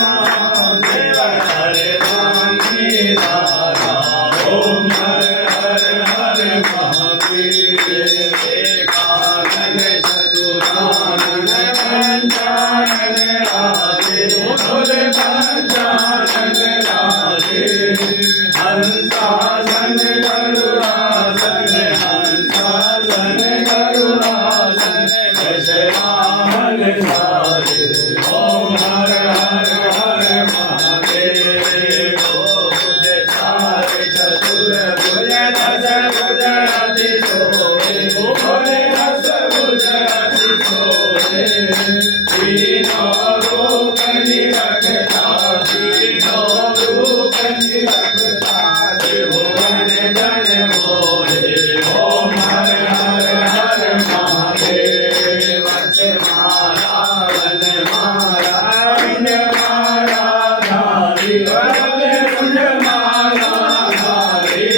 महादेव हरे दानी दाता ओम हर हर हर महादेव एकानन चतुरानन पंचानन राधे बोले पंचानन राधे हंसासन गरुड़ासन हंसासन गरुड़ासन दशवाहन सारे ओम हर हर हर महादेव भुज चार चतुर भुज दस भुज अति सोहे भोले दस भुज अति सोहे तीनों रूप निरखता तीनों रूप निरखता त्रिभुवन जन मोहे ओम हर हर हर महादेव माला वन माला कुंज माला धारी वरद कुंज माला धारी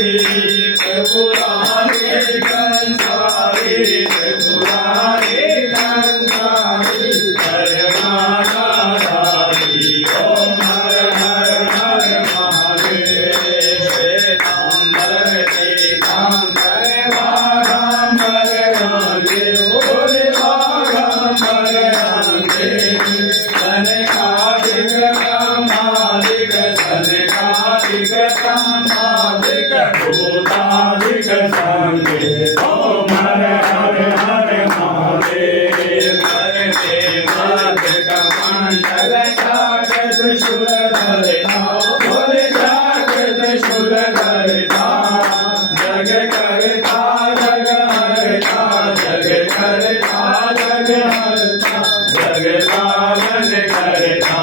त्रिपुरारी कंसारी त्रिपुरारी कंसारी हरनाथा धारी ओम हर हर हर महादेव श्वेतांबर पीतांबर वाघांबर रांगे ओले वाघांबर रांगे सनकादिक ब्रह्मादिक सनकादिक ब्रह्मादिक भूतादिक संगे ओम हर हर हर महादेव करते मध्य कमंडल जागृत त्रिशूल धरता बोले जागृत त्रिशूल धरता जग करता जग हरता जग करता जग हरता जग पावन करता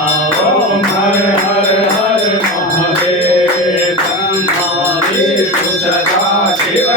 ओम हर हर हर महादेव ब्रह्मा विष्णु सदा शिव